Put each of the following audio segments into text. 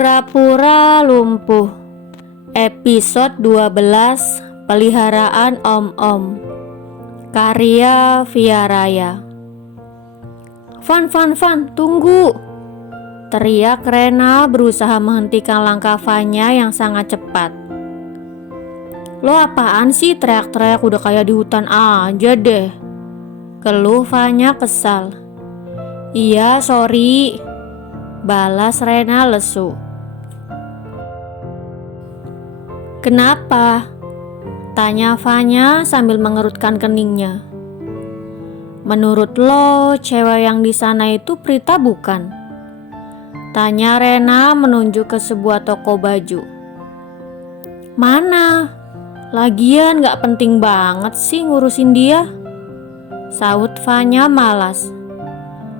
Pura-pura lumpuh. Episode 12, Peliharaan Om-Om. Karya Via Raya. Van, tunggu! Teriak Rena berusaha menghentikan langkah Vanya yang sangat cepat. Lo apaan sih teriak-teriak udah kayak di hutan aja deh. Keluh Vanya kesal. Iya, sorry. Balas Rena lesu. Kenapa? Tanya Vanya sambil mengerutkan keningnya. Menurut lo, cewek yang di sana itu Prita bukan? Tanya Rena menunjuk ke sebuah toko baju. Mana? Lagian gak penting banget sih ngurusin dia. Sahut Vanya malas.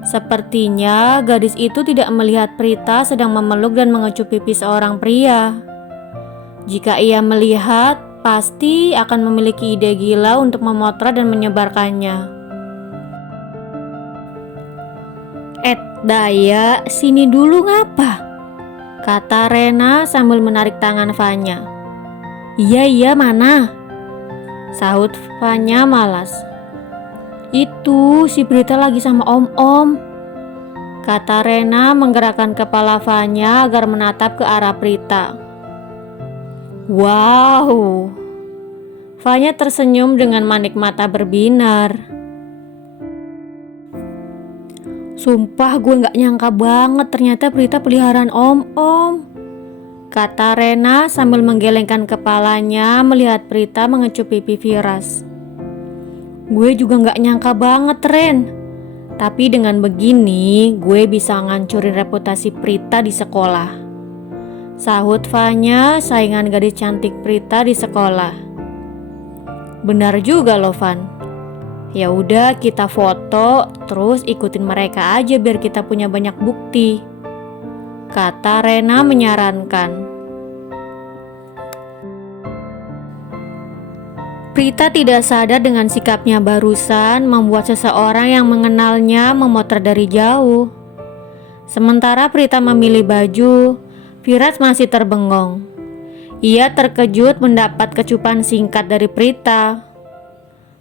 Sepertinya gadis itu tidak melihat Prita sedang memeluk dan mengecup pipi seorang pria. Jika ia melihat, pasti akan memiliki ide gila untuk memotret dan menyebarkannya. Daya, sini dulu ngapa? Kata Rena sambil menarik tangan Vanya. Iya, mana? Sahut Vanya malas. Itu si Prita lagi sama Om-Om, kata Rena menggerakkan kepala Vanya agar menatap ke arah Prita. Wow. Vanya tersenyum dengan manik mata berbinar. Sumpah gue gak nyangka banget ternyata Prita peliharaan Om-Om, kata Rena sambil menggelengkan kepalanya melihat Prita mengecup pipi Firas. Gue juga gak nyangka banget, Ren. Tapi dengan begini, gue bisa ngancurin reputasi Prita di sekolah. Sahut Vanya, saingan gadis cantik Prita di sekolah. Benar juga loh, Van. Ya udah, kita foto, terus ikutin mereka aja biar kita punya banyak bukti, kata Rena menyarankan. Prita tidak sadar dengan sikapnya barusan membuat seseorang yang mengenalnya memotret dari jauh. Sementara Prita memilih baju, Firas masih terbengong. Ia terkejut mendapat kecupan singkat dari Prita.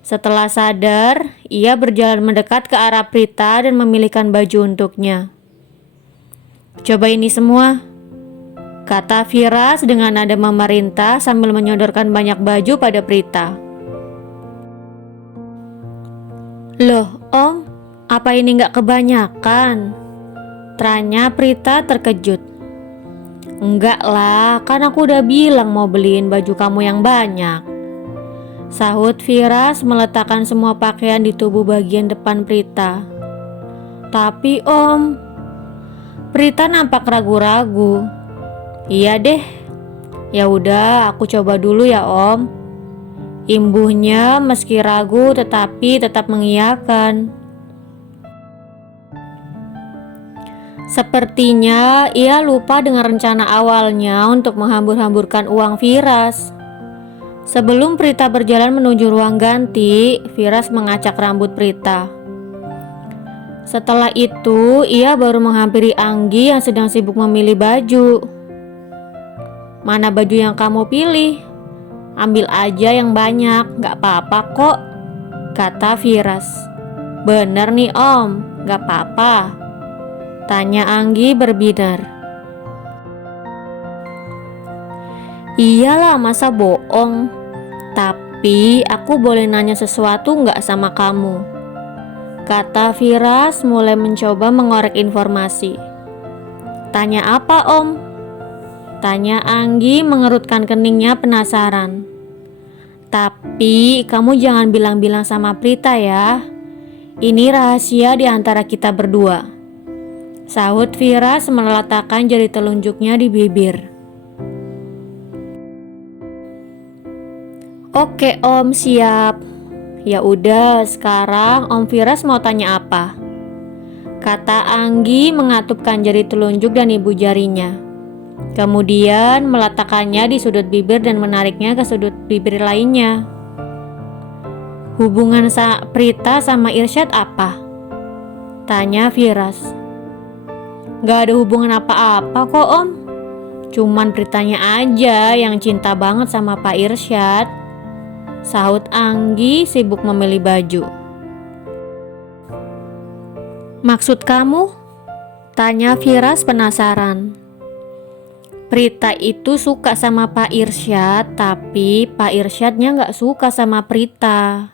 Setelah sadar, ia berjalan mendekat ke arah Prita dan memilihkan baju untuknya. Coba ini semua, kata Firas dengan nada memerintah sambil menyodorkan banyak baju pada Prita. Loh, Om, apa ini gak kebanyakan? Tanya Prita terkejut. Enggak lah, kan aku udah bilang mau beliin baju kamu yang banyak, sahut Firas meletakkan semua pakaian di tubuh bagian depan Prita. Tapi Om, Prita nampak ragu-ragu. Iya deh, ya udah aku coba dulu ya Om, imbuhnya meski ragu tetapi tetap mengiyakan. Sepertinya ia lupa dengan rencana awalnya untuk menghambur-hamburkan uang Firas. Sebelum Prita berjalan menuju ruang ganti, Firas mengacak rambut Prita. Setelah itu, ia baru menghampiri Anggi yang sedang sibuk memilih baju. Mana baju yang kamu pilih? Ambil aja yang banyak, gak apa-apa kok, kata Firas. Bener nih Om, gak apa-apa, tanya Anggi berbinar. Iyalah, masa bohong. Tapi aku boleh nanya sesuatu gak sama kamu? Kata Firas mulai mencoba mengorek informasi. Tanya apa Om? Tanya Anggi mengerutkan keningnya penasaran. Tapi kamu jangan bilang-bilang sama Prita ya. Ini rahasia di antara kita berdua, sahut Firas meletakkan jari telunjuknya di bibir. Oke Om, siap. Ya udah, sekarang Om Firas mau tanya apa? Kata Anggi mengatupkan jari telunjuk dan ibu jarinya. Kemudian meletakkannya di sudut bibir dan menariknya ke sudut bibir lainnya. Hubungan Prita sama Irsyad apa? Tanya Firas. Gak ada hubungan apa-apa kok Om, Cuman Pritanya aja yang cinta banget sama Pak Irsyad, sahut Anggi sibuk memilih baju. Maksud kamu? Tanya Firas penasaran. Prita itu suka sama Pak Irsyad, tapi Pak Irsyadnya gak suka sama Prita.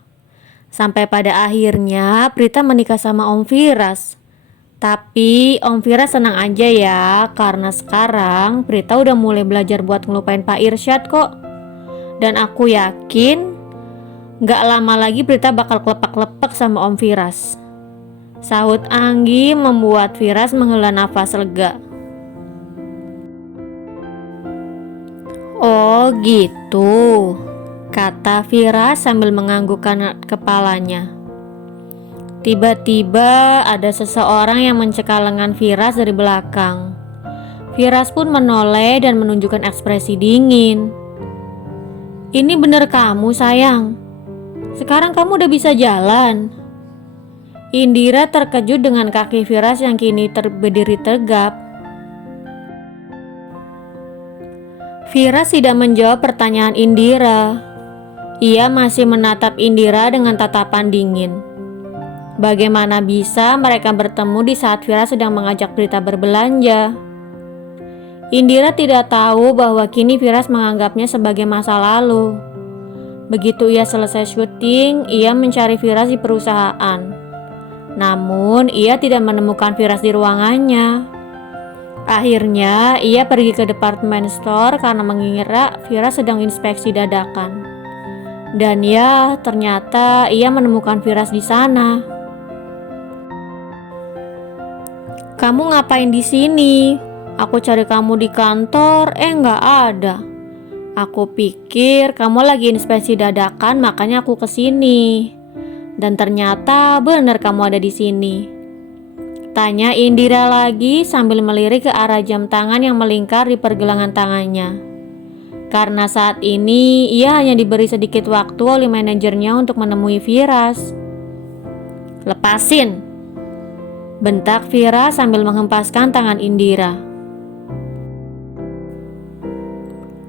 Sampai pada akhirnya Prita menikah sama Om Firas. Tapi Om Firas senang aja ya, karena sekarang Prita udah mulai belajar buat ngelupain Pak Irsyad kok. Dan aku yakin gak lama lagi Prita bakal kelepak-kelepak sama Om Firas, sahut Anggi membuat Firas menghela nafas lega. Oh gitu, kata Firas sambil menganggukkan kepalanya. Tiba-tiba ada seseorang yang mencekal lengan Firas dari belakang. Firas pun menoleh dan menunjukkan ekspresi dingin. Ini bener kamu sayang? Sekarang kamu udah bisa jalan? Indira terkejut dengan kaki Firas yang kini berdiri tegap. Firas tidak menjawab pertanyaan Indira. Ia masih menatap Indira dengan tatapan dingin. Bagaimana bisa mereka bertemu di saat Firas sedang mengajak Prita berbelanja? Indira tidak tahu bahwa kini Firas menganggapnya sebagai masa lalu. Begitu ia selesai syuting, ia mencari Firas di perusahaan. Namun ia tidak menemukan Firas di ruangannya. Akhirnya ia pergi ke department store karena mengira Firas sedang inspeksi dadakan. Dan ya, ternyata ia menemukan Firas di sana. Kamu ngapain di sini? Aku cari kamu di kantor, nggak ada. Aku pikir kamu lagi inspeksi dadakan, makanya aku kesini. Dan ternyata benar kamu ada di sini. Tanya Indira lagi sambil melirik ke arah jam tangan yang melingkar di pergelangan tangannya. Karena saat ini ia hanya diberi sedikit waktu oleh manajernya untuk menemui Firas. Lepasin, bentak Firas sambil menghempaskan tangan Indira.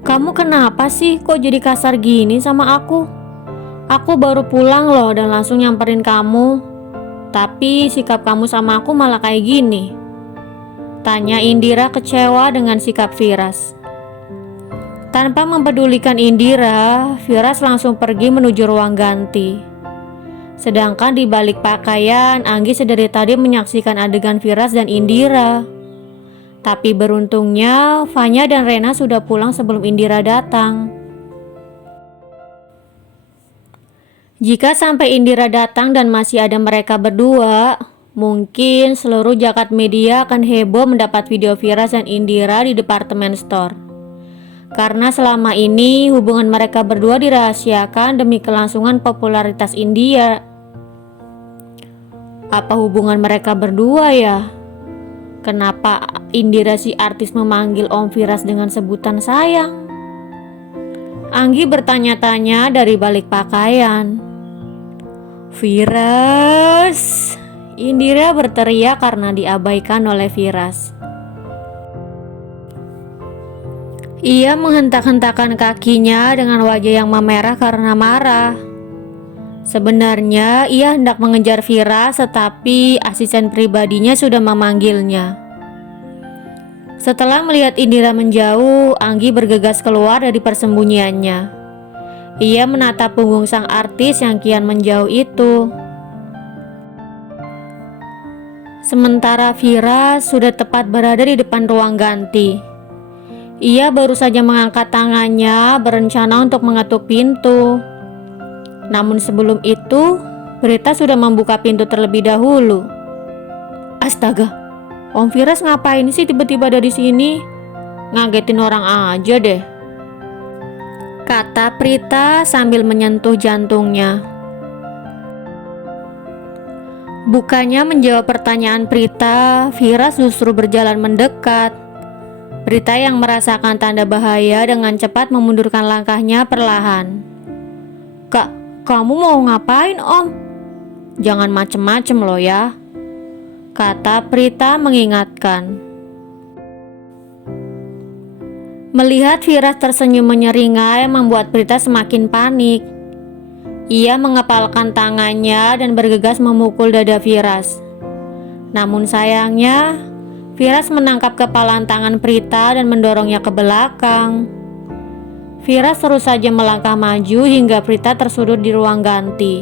Kamu kenapa sih kok jadi kasar gini sama aku? Aku baru pulang loh dan langsung nyamperin kamu. Tapi sikap kamu sama aku malah kayak gini. Tanya Indira kecewa dengan sikap Firas. Tanpa mempedulikan Indira, Firas langsung pergi menuju ruang ganti. Sedangkan di balik pakaian, Anggi sedari tadi menyaksikan adegan Firas dan Indira. Tapi beruntungnya, Fanya dan Rena sudah pulang sebelum Indira datang. Jika sampai Indira datang dan masih ada mereka berdua, mungkin seluruh jagat media akan heboh mendapat video Firas dan Indira di departemen store. Karena selama ini hubungan mereka berdua dirahasiakan demi kelangsungan popularitas India. Apa hubungan mereka berdua ya? Kenapa Indira si artis memanggil Om Firas dengan sebutan sayang? Anggi bertanya-tanya dari balik pakaian. Firas! Indira berteriak karena diabaikan oleh Firas. Ia menghentak-hentakan kakinya dengan wajah yang memerah karena marah. Sebenarnya ia hendak mengejar Firas, tetapi asisten pribadinya sudah memanggilnya. Setelah melihat Indira menjauh, Anggi bergegas keluar dari persembunyiannya. Ia menatap punggung sang artis yang kian menjauh itu. Sementara Firas sudah tepat berada di depan ruang ganti. Ia baru saja mengangkat tangannya berencana untuk mengetuk pintu. Namun sebelum itu, Prita sudah membuka pintu terlebih dahulu. Astaga, Om Firas ngapain sih tiba-tiba ada di sini? Ngagetin orang aja deh, kata Prita sambil menyentuh jantungnya. Bukannya menjawab pertanyaan Prita, Firas justru berjalan mendekat. Prita yang merasakan tanda bahaya dengan cepat memundurkan langkahnya perlahan. Kak, kamu mau ngapain Om? Jangan macem-macem loh ya, kata Prita mengingatkan. Melihat Firas tersenyum menyeringai membuat Prita semakin panik. Ia mengepalkan tangannya dan bergegas memukul dada Firas. Namun sayangnya, Firas menangkap kepalan tangan Prita dan mendorongnya ke belakang. Firas terus saja melangkah maju hingga Prita tersudut di ruang ganti.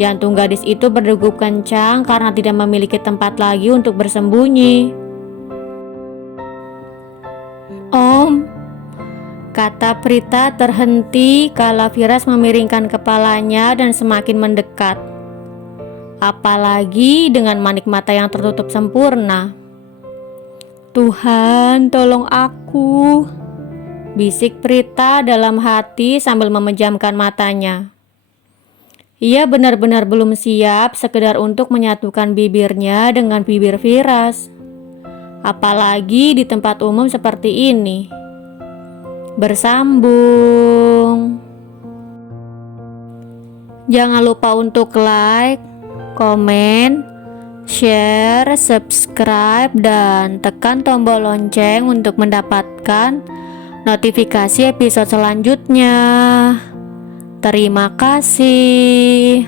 Jantung gadis itu berdegup kencang karena tidak memiliki tempat lagi untuk bersembunyi. "Om," kata Prita terhenti kala Firas memiringkan kepalanya dan semakin mendekat. Apalagi dengan manik mata yang tertutup sempurna. "Tuhan, tolong aku," bisik Prita dalam hati sambil memejamkan matanya. Ia benar-benar belum siap sekedar untuk menyatukan bibirnya dengan bibir Firas. Apalagi di tempat umum seperti ini. Bersambung. Jangan lupa untuk like, komen, share, subscribe, dan tekan tombol lonceng untuk mendapatkan notifikasi episode selanjutnya. Terima kasih.